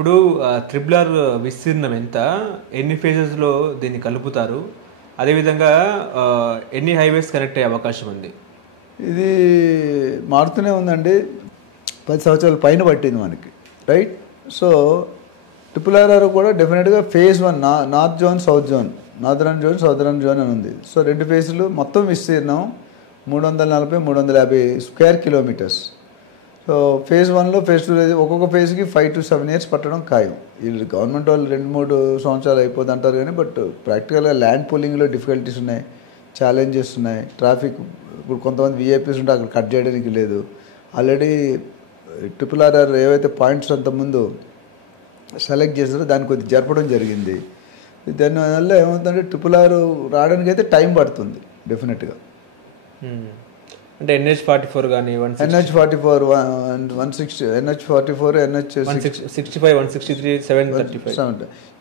ఇప్పుడు triple R విస్తీర్ణం ఎంత, ఎన్ని ఫేజెస్లో దీన్ని కలుపుతారు, అదేవిధంగా ఎన్ని హైవేస్ కనెక్ట్ అయ్యే అవకాశం ఉంది? ఇది మారుతూనే ఉందండి, 10 సంవత్సరాల పైన పట్టింది మనకి, రైట్. సో RRR కూడా డెఫినెట్గా phase 1 north zone, south zone, northern zone, southern zone అని ఉంది. సో 2 ఫేజ్లు, మొత్తం విస్తీర్ణం 340-350 స్క్వేర్ కిలోమీటర్స్. సో ఫేజ్ 1లో ఫేజ్ 2 ఒక్కొక్క ఫేజ్కి 5 to 7 years పట్టడం ఖాయం. వీళ్ళు గవర్నమెంట్ వాళ్ళు 2-3 సంవత్సరాలు అయిపోద్ది అంటారు కానీ, బట్ ప్రాక్టికల్గా ల్యాండ్ పూలింగ్లో డిఫికల్టీస్ ఉన్నాయి, ఛాలెంజెస్ ఉన్నాయి. ట్రాఫిక్ ఇప్పుడు కొంతమంది విఐపీస్ ఉంటే అక్కడ కట్ చేయడానికి లేదు. ఆల్రెడీ RRR ఏవైతే పాయింట్స్ అంతకుముందు సెలెక్ట్ చేస్తారో దాన్ని కొద్దిగా జరపడం జరిగింది. దానివల్ల ఏమవుతుందంటే RRR రావడానికి అయితే టైం పడుతుంది డెఫినెట్గా. అంటే NH44 కానీ, NH44, 160, NH44, NH65, 163, 735,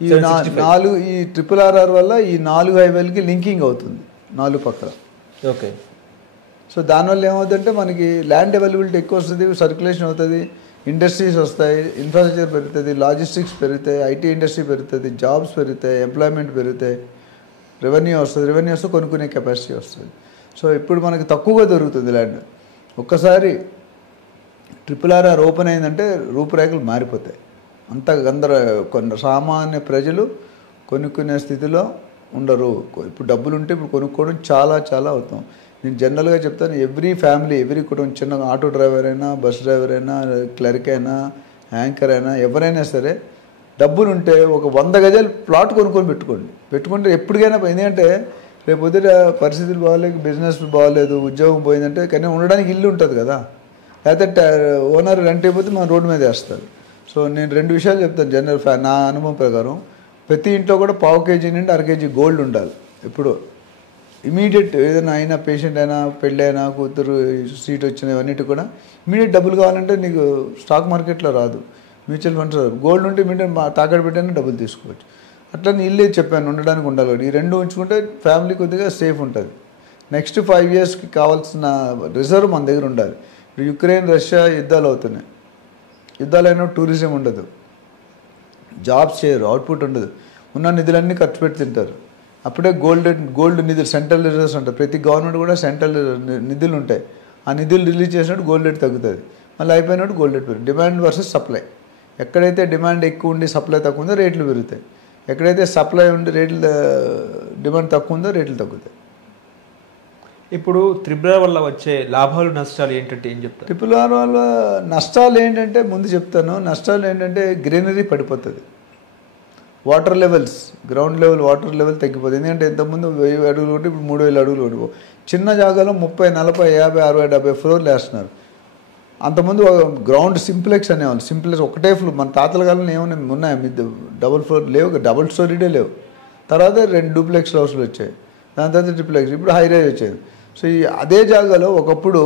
ఈ RRR వల్ల ఈ 4 హైవేలకి లింకింగ్ అవుతుంది 4 పక్కల. ఓకే. సో దానివల్ల ఏమవుతుందంటే మనకి ల్యాండ్ అవైలబిలిటీ ఎక్కువ వస్తుంది, సర్క్యులేషన్ అవుతుంది, ఇండస్ట్రీస్ వస్తాయి, ఇన్ఫ్రాస్ట్రక్చర్ పెరుగుతుంది, లాజిస్టిక్స్ పెరుగుతాయి, ఐటీ ఇండస్ట్రీ పెరుగుతుంది, జాబ్స్ పెరుగుతాయి, ఎంప్లాయ్మెంట్ పెరుగుతాయి, రెవెన్యూ వస్తే కొనుక్కునే కెపాసిటీ వస్తుంది. సో ఇప్పుడు మనకి తక్కువగా దొరుకుతుంది ల్యాండ్. ఒక్కసారి RRR ఓపెన్ అయిందంటే రూపురేఖలు మారిపోతాయి. కొంత సామాన్య ప్రజలు కొనుక్కునే స్థితిలో ఉండరు. ఇప్పుడు డబ్బులు ఉంటే ఇప్పుడు కొనుక్కోవడం చాలా చాలా అవుతాం. నేను జనరల్గా చెప్తాను, ఎవ్రీ ఫ్యామిలీ, ఎవ్రీ కుటుంబం, చిన్న ఆటో డ్రైవర్ అయినా, బస్ డ్రైవర్ అయినా, క్లర్క్ అయినా, యాంకర్ అయినా, ఎవరైనా సరే డబ్బులు ఉంటే ఒక 100 గజాలు ప్లాట్ పెట్టుకుంటే ఎప్పటికైనా, ఎందుకంటే రేపు పొద్దుట పరిస్థితులు బాగాలేక, బిజినెస్ బాగాలేదు, ఉద్యోగం పోయిందంటే కానీ ఉండడానికి ఇల్లు ఉంటుంది కదా, లేకపోతే ఓనర్ రెంట్ అయిపోతే మనం రోడ్డు మీద వేస్తారు. సో నేను 2 విషయాలు చెప్తాను జనరల్ నా అనుభవం ప్రకారం. ప్రతి ఇంట్లో కూడా 1/4 kg నుండి 1/2 kg గోల్డ్ ఉండాలి. ఇప్పుడు ఇమీడియట్ ఏదైనా అయినా, పేషెంట్ అయినా, పెళ్ళి అయినా, కూతురు సీట్ వచ్చిన ఇవన్నిటి కూడా ఇమీడియట్ డబ్బులు కావాలంటే నీకు స్టాక్ మార్కెట్లో రాదు, మ్యూచువల్ ఫండ్స్ రాదు. గోల్డ్ ఉంటే ఇమీడియట్ తాకట్టు పెట్టైనా డబ్బులు తీసుకోవచ్చు. అట్లా ఇల్లే చెప్పాను, ఉండడానికి ఉండాలి. ఈ 2 ఉంచుకుంటే ఫ్యామిలీ కొద్దిగా సేఫ్ ఉంటుంది. నెక్స్ట్ 5 yearsకి కావాల్సిన రిజర్వ్ మన దగ్గర ఉండాలి. ఇప్పుడు యుక్రెయిన్, రష్యా యుద్ధాలు అవుతున్నాయి. యుద్ధాలైనా టూరిజం ఉండదు, జాబ్స్ చేయరు, అవుట్పుట్ ఉండదు, ఉన్న నిధులన్నీ ఖర్చు పెట్టి తింటారు. అప్పుడే గోల్డ్ నిధులు, సెంట్రల్ రిజర్వ్స్ ఉంటాయి. ప్రతి గవర్నమెంట్ కూడా సెంట్రల్ నిధులు ఉంటాయి. ఆ నిధులు రిలీజ్ చేసినట్టు గోల్డ్ రేట్ తగ్గుతుంది, మళ్ళీ అయిపోయినట్టు గోల్డ్ రేట్ పెరుగుతుంది. Demand versus supply. ఎక్కడైతే డిమాండ్ ఎక్కువ ఉండి సప్లై తక్కువ ఉందో రేట్లు పెరుగుతాయి, ఎక్కడైతే సప్లై ఉండి డిమాండ్ తక్కువ ఉందో రేట్లు తగ్గుతాయి. ఇప్పుడు RRR వల్ల వచ్చే లాభాలు నష్టాలు ఏంటంటే ఏం చెప్తారు? RRR వల్ల నష్టాలు ఏంటంటే ముందు చెప్తాను. నష్టాలు ఏంటంటే గ్రీనరీ పడిపోతుంది, water levels, ground level water level తగ్గిపోతుంది. ఎందుకంటే ఇంతకుముందు 1000 అడుగులు కొట్టి ఇప్పుడు 3000 అడుగులు కొట్టుకో. చిన్న జాగాలో 30, 40, 50, 60, 70 ఫ్లోర్లు వేస్తున్నారు. అంతకుముందు గ్రౌండ్ సింప్లెక్స్ అనేవాళ్ళు. సింప్లెక్స్ ఒకటే ఫ్లోర్. మన తాతల కాలంలో ఏమైనా ఉన్నాయి, డబుల్ ఫ్లోర్ లేవు, డబుల్ స్టోరీడే లేవు. తర్వాత 2 డూప్లెక్స్ హౌస్లు వచ్చాయి, దాని తర్వాత ట్రిప్లెక్స్, ఇప్పుడు హై రైజ్ వచ్చేది. సో అదే జాగాలో ఒకప్పుడు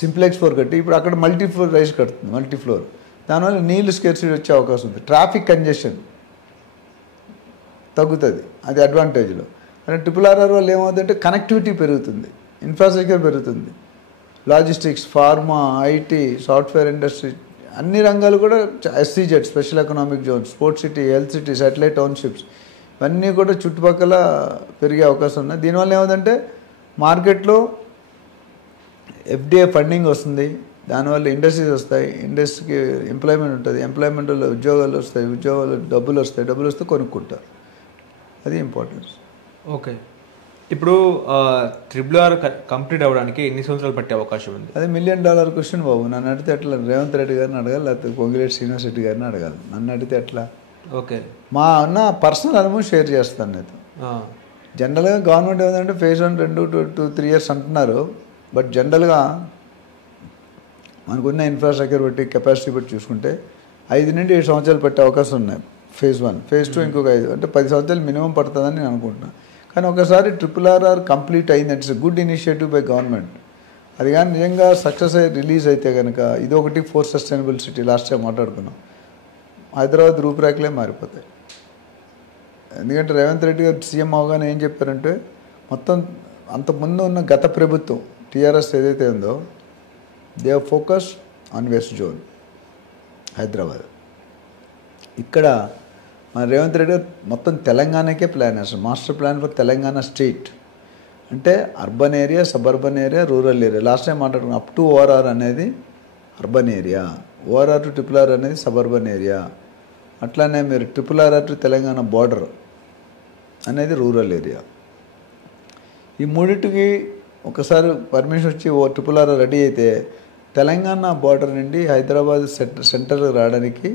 సింప్లెక్స్ ఫ్లోర్ కట్టి ఇప్పుడు అక్కడ మల్టీ ఫ్లోర్ రైజ్ కడుతుంది, మల్టీ ఫ్లోర్. దానివల్ల నీళ్ళు స్కేర్సిటీ వచ్చే అవకాశం ఉంది, ట్రాఫిక్ కంజెషన్ తగ్గుతుంది, అది అడ్వాంటేజ్లో. అంటే RRR వల్ల ఏమవుతుందంటే కనెక్టివిటీ పెరుగుతుంది, ఇన్ఫ్రాస్ట్రక్చర్ పెరుగుతుంది, logistics, pharma, IT, software industry, అన్ని రంగాలు కూడా, SEZ special economic zone, sports city, health city, satellite townships, ఇవన్నీ కూడా చుట్టుపక్కల పెరిగే అవకాశం ఉన్నాయి. దీనివల్ల ఏమవుతుందంటే మార్కెట్లో FDI ఫండింగ్ వస్తుంది, దానివల్ల ఇండస్ట్రీస్ వస్తాయి, ఇండస్ట్రీకి ఎంప్లాయ్మెంట్ ఉంటుంది, ఎంప్లాయ్మెంట్ వల్ల ఉద్యోగాలు వస్తాయి, ఉద్యోగాలు డబ్బులు వస్తే కొనుక్కుంటారు. అది ఇంపార్టెన్స్. ఓకే. ఇప్పుడు RRR కంప్లీట్ అవ్వడానికి ఎన్ని సంవత్సరాలు పట్టే అవకాశం ఉంది? అది $1 million క్వశ్చన్ బాబు. నన్ను అడిగితే ఎట్లా? రేవంత్ రెడ్డి గారిని అడగాలి, లేకపోతే పొంగిరెడ్డి శ్రీనివాస్ రెడ్డి గారిని అడగాలి. నన్ను అడిగితే ఎట్లా? ఓకే. మా అన్న పర్సనల్ అనుభవం షేర్ చేస్తాను నేను. జనరల్గా గవర్నమెంట్ ఏమంటే ఫేజ్ 1, 2 to 3 years అంటున్నారు. బట్ జనరల్గా మనకున్న ఇన్ఫ్రాస్ట్రక్చర్ బట్టి, కెపాసిటీ బట్టి చూసుకుంటే 5 నుండి 7 సంవత్సరాలు పట్టే అవకాశం ఉన్నాయి. ఫేజ్ 1, ఫేజ్ 2 ఇంకొక 5, అంటే 10 సంవత్సరాలు మినిమం పడుతుందని నేను అనుకుంటున్నాను. కానీ ఒకసారి RRR కంప్లీట్ అయింది, it's good initiative by government. అది కానీ నిజంగా సక్సెస్ అయ్యి రిలీజ్ అయితే కనుక ఇదొకటి 4 సస్టైనబుల్ సిటీ, లాస్ట్ టైం మాట్లాడుకున్నాం, హైదరాబాద్ రూపురేఖలే మారిపోతాయి. ఎందుకంటే రేవంత్ రెడ్డి గారు సీఎం అవగానే ఏం చెప్పారంటే, మొత్తం అంతకుముందు ఉన్న గత ప్రభుత్వం TRS ఏదైతే ఉందో, they are focus on west zone Hyderabad. ఇక్కడ మన రేవంత్ రెడ్డి గారు మొత్తం తెలంగాణకే ప్లాన్ వేస్తారు. Master plan for Telangana state అంటే urban area, suburban area, rural area. Last time మాట్లాడుకున్నాం. అప్ టు ఓఆర్ఆర్ అనేది urban area, ORR to RRR అనేది సబర్బన్ ఏరియా. అట్లానే మీరు RRR టు తెలంగాణ బార్డర్ అనేది రూరల్ ఏరియా. ఈ మూడింటికి ఒకసారి పర్మిషన్ వచ్చి RRR రెడీ అయితే తెలంగాణ బార్డర్ నుండి హైదరాబాద్ సెంటర్ రావడానికి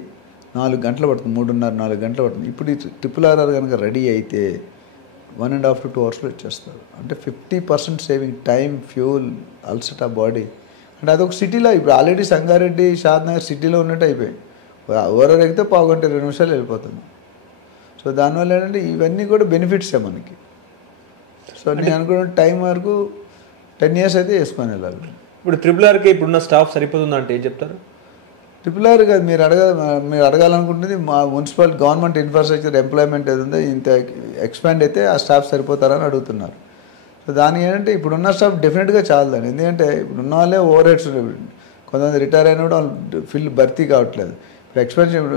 4 గంటలు పడుతుంది, 3.5-4 గంటలు పడుతుంది. ఇప్పుడు ఈ RRR కనుక రెడీ అయితే 1.5 to 2 అవర్స్లో వచ్చేస్తారు. అంటే 50% సేవింగ్ టైం, ఫ్యూల్, అల్సటా బాడీ. అంటే అదొక సిటీలో ఇప్పుడు ఆల్రెడీ సంగారెడ్డి, షాద్నగర్ సిటీలో ఉన్నట్టు అయిపోయాయి. ఓవరాల్ ఎక్కితే 1 గంట 20 నిమిషాలు వెళ్ళిపోతుంది. సో దానివల్ల ఏంటంటే ఇవన్నీ కూడా బెనిఫిట్సే మనకి. సో నేను అనుకున్న టైం వరకు 10 years అయితే వేసుకొని వెళ్ళాలి. ఇప్పుడు RRRకి ఇప్పుడున్న స్టాఫ్ సరిపోతుందా అంటే ఏం చెప్తారు? RRR కాదు, మీరు అడగాలనుకుంటుంది మా మున్సిపల్ గవర్నమెంట్ ఇన్ఫ్రాస్ట్రక్చర్ ఎంప్లాయ్మెంట్ ఏది ఉందో ఇంత ఎక్స్పాండ్ అయితే ఆ స్టాఫ్ సరిపోతారని అడుగుతున్నారు. సో దానికి ఏంటంటే ఇప్పుడున్న స్టాఫ్ డెఫినెట్గా చాలదండి. ఎందుకంటే ఇప్పుడున్న వాళ్ళే ఓవర్ హెడ్స్, కొంతమంది రిటైర్ అయిన కూడా వాళ్ళు ఫిల్ భర్తీ కావట్లేదు. ఇప్పుడు expansion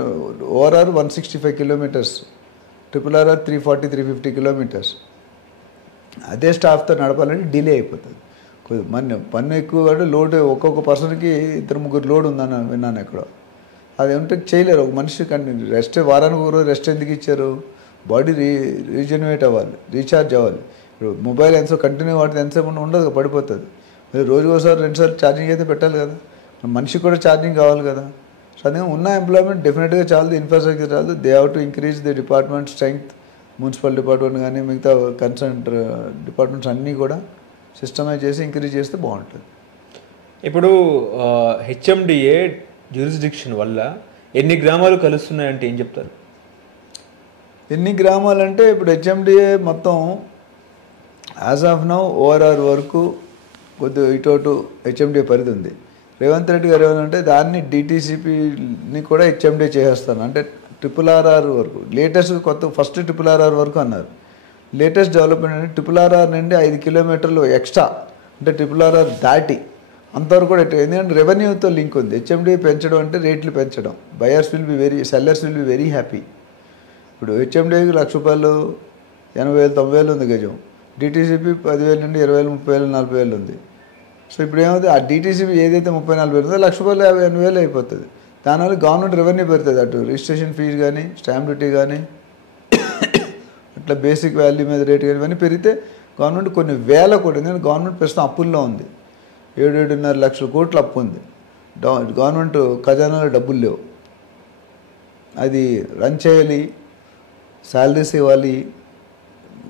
ORR 165 kilometers, RRR 340-350 kilometers. అదే స్టాఫ్తో నడపాలంటే డిలే అయిపోతుంది. పన్ను ఎక్కువ కాబట్టి లోడ్ ఒక్కొక్క పర్సన్కి 2-3 లోడ్ ఉందని విన్నాను ఎక్కడో. అది ఉంటే చేయలేరు. ఒక మనిషి కంటిన్యూ రెస్ట్, వారానికి ఒక రోజు రెస్ట్ ఎందుకు ఇచ్చారు? బాడీ రీజనరేట్ అవ్వాలి, రీఛార్జ్ అవ్వాలి. ఇప్పుడు మొబైల్ ఎంతో కంటిన్యూ వాడితే ఎంతసేపు ఉండదు, పడిపోతుంది. మీరు రోజుకి ఒకసారి 2 సార్లు ఛార్జింగ్ అయితే పెట్టాలి కదా, మనిషికి కూడా ఛార్జింగ్ కావాలి కదా. సో అదే ఉన్న ఎంప్లాయ్మెంట్ డెఫినెట్గా చాలదు, ఇన్ఫ్రాస్ట్రక్చర్ చాలదు. They have to increase the department strength. Municipal department కానీ మిగతా కన్సర్న్ డిపార్ట్మెంట్స్ అన్నీ కూడా సిస్టమైజ్ చేసి ఇంక్రీజ్ చేస్తే బాగుంటుంది. ఇప్పుడు HMDA జ్యూరిస్డిక్షన్ వల్ల ఎన్ని గ్రామాలు కలుస్తున్నాయంటే ఏం చెప్తారు? ఎన్ని గ్రామాలంటే ఇప్పుడు HMDA మొత్తం యాజ్ ఆఫ్ నౌ ఓఆర్ఆర్ వరకు కొద్దిగా ఇటు HMDA పరిధి ఉంది. రేవంత్ రెడ్డి గారు ఏమంటే దాన్ని DTCPని కూడా HMDA చేసేస్తాను అంటే RRR వరకు. లేటెస్ట్ కొత్త ఫస్ట్ RRR వరకు అన్నారు. లేటెస్ట్ డెవలప్మెంట్ అంటే RRR నుండి 5 kilometers ఎక్స్ట్రా అంటే RRR దాటి అంతవరకు కూడా. ఎందుకంటే రెవెన్యూతో లింక్ ఉంది. HMDA పెంచడం అంటే రేట్లు పెంచడం. Buyers will be sellers will be very happy. ఇప్పుడు HMDAకి ₹1,00,000, 80,000, 90,000 ఉంది గజం. DTCP 10,000 నుండి 20,000, 30,000, 40,000 ఉంది. సో ఇప్పుడు ఏమవుతుంది, ఆ DTCP ఏదైతే 30,000-40,000 ఉందో ₹1,00,000 50,000 అయిపోతుంది. దానివల్ల గవర్నమెంట్ రెవెన్యూ పెరుగుతుంది. అటు రిజిస్ట్రేషన్ ఫీజు కానీ, స్టాంప్ డ్యూటీ కానీ, అట్లా బేసిక్ వాల్యూ మీద రేట్ కానీ ఇవన్నీ పెరిగితే గవర్నమెంట్ కొన్ని వేల కోట్లు. ఎందుకంటే గవర్నమెంట్ ప్రస్తుతం అప్పుల్లో ఉంది. 7-7.5 లక్షల కోట్లు అప్పు ఉంది. గవర్నమెంట్ ఖజానాలో డబ్బులు లేవు. అది రన్ చేయాలి, శాలరీస్ ఇవ్వాలి,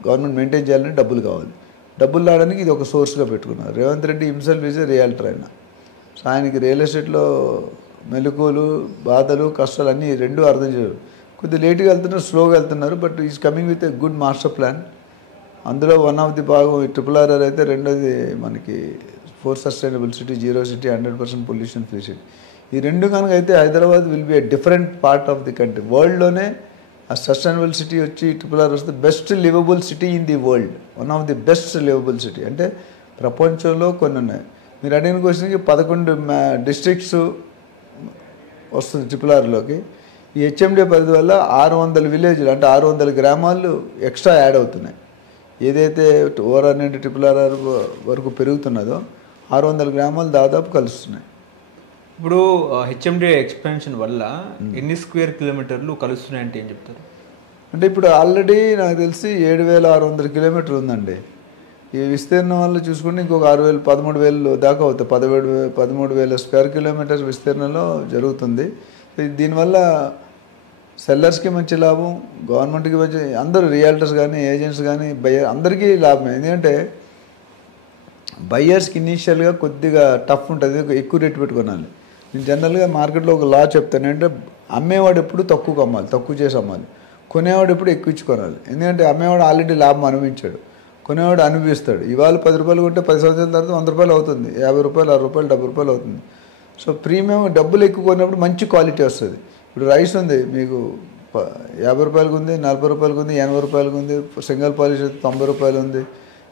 గవర్నమెంట్ మెయింటైన్ చేయాలని డబ్బులు కావాలి. డబ్బులు రావడానికి ఇది ఒక సోర్స్గా పెట్టుకున్నారు. Revanth Reddy himself is realtor ఆయన. సో ఆయనకి రియల్ ఎస్టేట్లో మెలకువలు, బాధలు, కష్టాలు అన్నీ రెండూ అర్థం చేయరు. కొద్దిగా లేట్గా వెళ్తున్నారు, స్లోగా వెళ్తున్నారు. But is coming with a good master plan. అందులో వన్ ఆఫ్ ది భాగం RRR అయితే, రెండోది మనకి 4 sustainable city, 0 city, 100% pollution free city. ఈ రెండు కనుక అయితే Hyderabad will be a different part of the country. వరల్డ్లోనే ఆ సస్టైనబుల్ సిటీ వచ్చి RRR వస్తే best livable city in the world, one of the best livable city. అంటే ప్రపంచంలో కొన్ని ఉన్నాయి. మీరు అడిగిన క్వశ్చన్కి 11 districts వస్తుంది RRRలోకి. ఈ HMDA పరిధి వల్ల 600 విలేజ్లు అంటే 600 గ్రామాలు ఎక్స్ట్రా యాడ్ అవుతున్నాయి. ఏదైతే ఓఆర్ఆర్ నుండి RRR వరకు పెరుగుతున్నదో 600 గ్రామాలు దాదాపు కలుస్తున్నాయి. ఇప్పుడు HMDA ఎక్స్పాన్షన్ వల్ల ఎన్ని స్క్వేర్ కిలోమీటర్లు కలుస్తున్నాయంటే ఏం చెప్తారు? అంటే ఇప్పుడు ఆల్రెడీ నాకు తెలిసి 7,600 kilometers ఉందండి. ఈ విస్తీర్ణం వల్ల చూసుకుంటే ఇంకొక 6,000, 13,000 దాకా అవుతాయి. 13,000 square kilometers విస్తీర్ణంలో జరుగుతుంది. దీనివల్ల సెల్లర్స్కి మంచి లాభం, గవర్నమెంట్కి మంచి, అందరూ రియల్టర్స్ కానీ, ఏజెంట్స్ కానీ, బయ్యర్ అందరికీ లాభమే. ఎందుకంటే బయ్యర్స్కి ఇనీషియల్గా కొద్దిగా టఫ్ ఉంటుంది, ఎక్కువ రేటు పెట్టుకోవాలి. నేను జనరల్గా మార్కెట్లో ఒక లా చెప్తాను, అంటే అమ్మేవాడు ఎప్పుడు తక్కువకు అమ్మాలి, తక్కువ చేసి అమ్మాలి. కొనేవాడు ఎప్పుడు ఎక్కువ ఇచ్చి కొనాలి. ఎందుకంటే అమ్మేవాడు ఆల్రెడీ లాభం అనుభవించాడు, కొనేవాడు అనుభవిస్తాడు. ఇవాళ ₹10 కొంటే 10 సంవత్సరాల తర్వాత ₹100 అవుతుంది, ₹50, ₹60, ₹70 అవుతుంది. సో ప్రీమియం డబ్బులు ఎక్కువ కొన్నప్పుడు మంచి క్వాలిటీ వస్తుంది. ఇప్పుడు రైస్ ఉంది మీకు ₹50 ఉంది, ₹40 ఉంది, ₹80 ఉంది, సింగల్ పాలిష్ అయితే ₹90 ఉంది.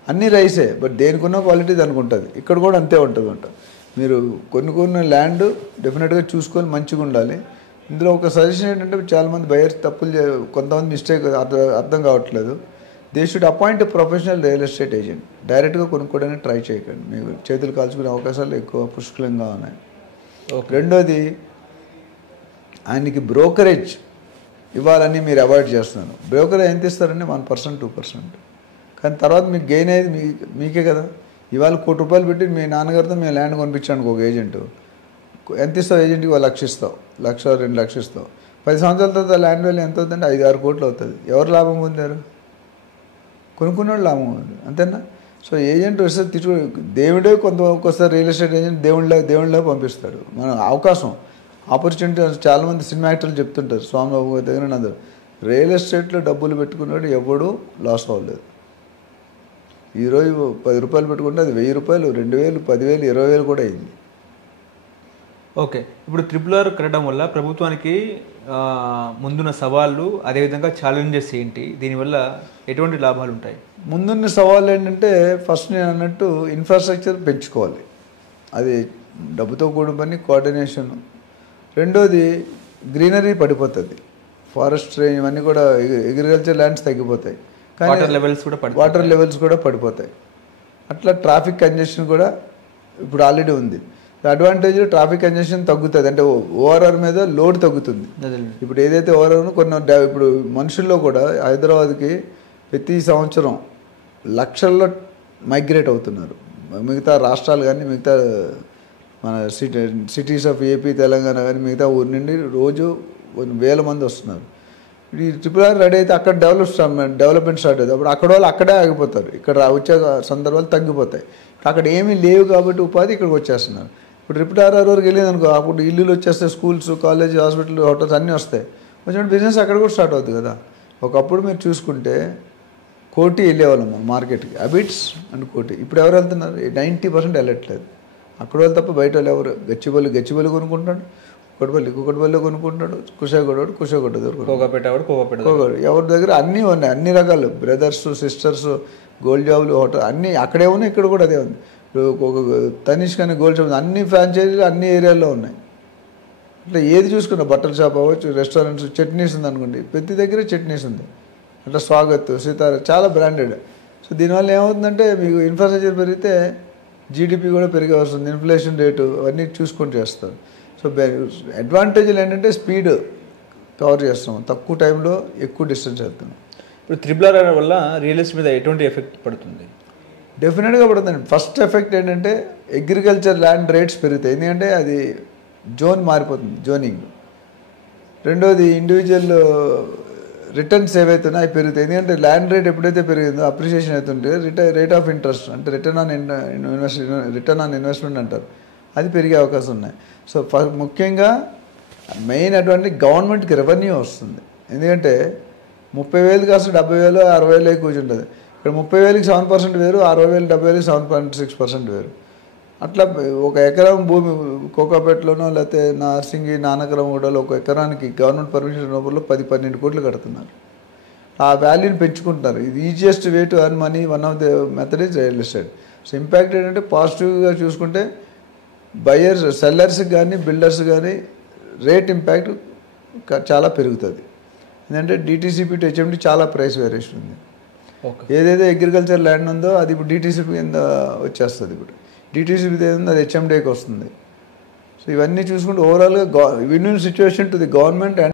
అన్నీ రైసే, బట్ దేనికున్న క్వాలిటీ దానికి ఉంటుంది. ఇక్కడ కూడా అంతే ఉంటుంది అంట. మీరు కొన్ని ల్యాండ్ డెఫినెట్గా చూసుకొని మంచిగా ఉండాలి. ఇందులో ఒక సజెషన్ ఏంటంటే చాలామంది బయర్స్ కొంతమంది మిస్టేక్ అర్థం కావట్లేదు. They should appoint professional real estate agent. డైరెక్ట్గా కొనుక్కోవడానికి ట్రై చేయకండి, మీకు చేతులు కాల్చుకునే అవకాశాలు ఎక్కువ పుష్కలంగా ఉన్నాయి. రెండోది, ఆయనకి బ్రోకరేజ్ ఇవ్వాలని మీరు అవాయిడ్ చేస్తున్నారు. బ్రోకరేజ్ ఎంత ఇస్తారండి? 1%, 2%. కానీ తర్వాత మీకు గెయిన్ అయ్యేది మీకే కదా. ఇవాళ ₹1,00,00,000 పెట్టి మీ నాన్నగారితో మేము ల్యాండ్ కొనిపించాను ఒక ఏజెంట్, ఎంత ఇస్తావు ఏజెంట్కి? 1,00,000 ఇస్తావు, 1,00,000, 2,00,000 ఇస్తావు. 10 సంవత్సరాల తర్వాత ల్యాండ్ వాల్యూ ఎంత అవుతుందంటే 5-6 కోట్లు అవుతుంది. ఎవరు లాభం పొందారు? కొనుక్కున్నాడు లాభం ఉంది, అంతేనా? సో ఏజెంట్ వస్తే దేవుడే ఒక్కొక్కసారి రియల్ ఎస్టేట్ ఏజెంట్ దేవుళ్ళ పంపిస్తాడు. మన అవకాశం, ఆపర్చునిటీ. చాలామంది సినిమా యాక్టర్లు చెప్తుంటారు, స్వామిబాబు గారి దగ్గర అందరూ, రియల్ ఎస్టేట్లో డబ్బులు పెట్టుకున్నాడు ఎవడూ లాస్ అవ్వలేదు. ఈరోజు ₹10 పెట్టుకుంటే అది ₹1,000, ₹2,000, ₹10,000, ₹20,000 కూడా అయింది. ఓకే, ఇప్పుడు RRR కట్టడం వల్ల ప్రభుత్వానికి ముందున్న సవాళ్ళు, అదేవిధంగా ఛాలెంజెస్ ఏంటి? దీనివల్ల ఎటువంటి లాభాలు ఉంటాయి? ముందున్న సవాళ్ళు ఏంటంటే, ఫస్ట్ నేను అన్నట్టు ఇన్ఫ్రాస్ట్రక్చర్ పెంచుకోవాలి, అది డబ్బుతో కూడిన పని, కోఆర్డినేషన్. రెండోది, గ్రీనరీ పడిపోతుంది, ఫారెస్ట్ రేంజ్ ఇవన్నీ కూడా, అగ్రికల్చర్ ల్యాండ్స్ తగ్గిపోతాయి, కానీ వాటర్ లెవెల్స్ కూడా పడిపోతాయి. అట్లా ట్రాఫిక్ కంజెషన్ కూడా ఇప్పుడు ఆల్రెడీ ఉంది. అడ్వాంటేజ్, ట్రాఫిక్ కంజెషన్ తగ్గుతుంది, అంటే ఓఆర్ఆర్ మీద లోడ్ తగ్గుతుంది. ఇప్పుడు ఏదైతే ఓఆర్ఆర్ ఇప్పుడు మనుషుల్లో కూడా హైదరాబాద్కి ప్రతి సంవత్సరం లక్షల్లో మైగ్రేట్ అవుతున్నారు. మిగతా రాష్ట్రాలు కానీ, మిగతా మన సిటీస్ ఆఫ్ ఏపీ, తెలంగాణ కానీ, మిగతా ఊరి నుండి రోజు 1,000 మంది వస్తున్నారు. ఈ RRR రెడీ అయితే అక్కడ డెవలప్మెంట్ స్టార్ట్ అవుతుంది. అప్పుడు అక్కడ వాళ్ళు అక్కడే ఆగిపోతారు, ఇక్కడ వచ్చే సందర్భాలు తగ్గిపోతాయి. అక్కడ ఏమీ లేవు కాబట్టి ఉపాధి ఇక్కడికి వచ్చేస్తున్నారు. ఇప్పుడు RRR వరకు వెళ్ళేది అనుకో, అప్పుడు ఇల్లులు వచ్చేస్తాయి, స్కూల్స్, కాలేజ్, హాస్పిటల్, హోటల్స్ అన్నీ వస్తాయి. వచ్చినప్పుడు బిజినెస్ అక్కడ కూడా స్టార్ట్ అవుతుంది కదా. ఒకప్పుడు మీరు చూసుకుంటే కోటి వెళ్ళేవాళ్ళం మనం మార్కెట్కి, అబిట్స్ అండ్ కోటి. ఇప్పుడు ఎవరు వెళ్తున్నారు? 90% వెళ్ళట్లేదు. అక్కడ వాళ్ళు తప్ప బయట వాళ్ళు ఎవరు? గచ్చిబౌలి కొనుక్కుంటాడు, కుకట్పల్లి కొనుక్కుంటాడు, కుషాగొడ్డ ఎవరి దగ్గర అన్నీ ఉన్నాయి, అన్ని రకాలు, బ్రదర్స్, సిస్టర్స్, గోల్డ్ జాబులు, హోటల్ అన్నీ అక్కడే ఉన్నాయి. ఇక్కడ కూడా అదే ఉంది. ఒక తనిష్క్ అని గోల్డ్ షాప్, అన్ని ఫ్రాంచైజీలు అన్ని ఏరియాల్లో ఉన్నాయి. అట్లా ఏది చూసుకున్నా, బట్టల షాప్ అవ్వచ్చు, రెస్టారెంట్స్, చట్నీస్ ఉంది అనుకోండి, ప్రతి దగ్గర చట్నీస్ ఉంది. అట్లా స్వాగత్, సీతార, చాలా బ్రాండెడ్. సో దీనివల్ల ఏమవుతుందంటే, మీకు ఇన్ఫ్రాస్ట్రక్చర్ పెరిగితే జీడిపి కూడా పెరిగే వస్తుంది, ఇన్ఫ్లేషన్ రేటు అవన్నీ చూసుకొని చేస్తారు. సో అడ్వాంటేజ్లు ఏంటంటే స్పీడ్ కవర్ చేస్తాం, తక్కువ టైంలో ఎక్కువ డిస్టెన్స్ వెళ్తున్నాం. ఇప్పుడు RRR వల్ల రియల్ ఎస్టేట్ మీద ఎటువంటి ఎఫెక్ట్ పడుతుంది? డెఫినెట్గా పడుతుంది. ఫస్ట్ ఎఫెక్ట్ ఏంటంటే అగ్రికల్చర్ ల్యాండ్ రేట్స్ పెరుగుతాయి, ఎందుకంటే అది జోన్ మారిపోతుంది, జోనింగ్. రెండోది, ఇండివిజువల్ రిటర్న్స్ ఏవైతున్నాయో అవి పెరుగుతాయి, ఎందుకంటే ల్యాండ్ రేట్ ఎప్పుడైతే పెరిగిందో అప్రిషియేషన్ అవుతుంటే రేట్ ఆఫ్ ఇంట్రెస్ట్, అంటే రిటర్న్ ఆన్ ఇన్వెస్ట్మెంట్ అంటారు, అది పెరిగే అవకాశం ఉన్నాయి. సో ముఖ్యంగా మెయిన్ అడ్వాంటేజ్ గవర్నమెంట్కి రెవెన్యూ వస్తుంది, ఎందుకంటే 30,000 కాస్త 70,000, 60,000 కూర్చుంటుంది. ఇక్కడ 30,000కి 7% వేరు, 60,000, 70,000కి 7.6% వేరు. అట్లా ఒక ఎకరం భూమి కోకాపేటలోనో లేకపోతే నార్సింగి, నానక్రమగూడలో ఒక ఎకరానికి గవర్నమెంట్ పర్మిషన్ రూపంలో 10-12 కోట్లు కడుతున్నారు. ఆ వాల్యూని పెంచుకుంటున్నారు. ఇది easiest way to earn money, one of the method is real estate. So impact ఏంటంటే పాజిటివ్గా చూసుకుంటే బయర్స్, సెల్లర్స్కి కానీ, బిల్డర్స్ కానీ రేట్ ఇంపాక్ట్ చాలా పెరుగుతుంది. ఎందుకంటే DTCP టు HMD చాలా ప్రైస్ వేరియేషన్ ఉంది. ఏదైతే అగ్రికల్చర్ ల్యాండ్ ఉందో అది ఇప్పుడు DTCP కింద వచ్చేస్తుంది. ఇప్పుడు DTCP ఏదో అది HMDకి వస్తుంది. సో ఇవన్నీ చూసుకుంటే ఓవరాల్గా win win situation to the government and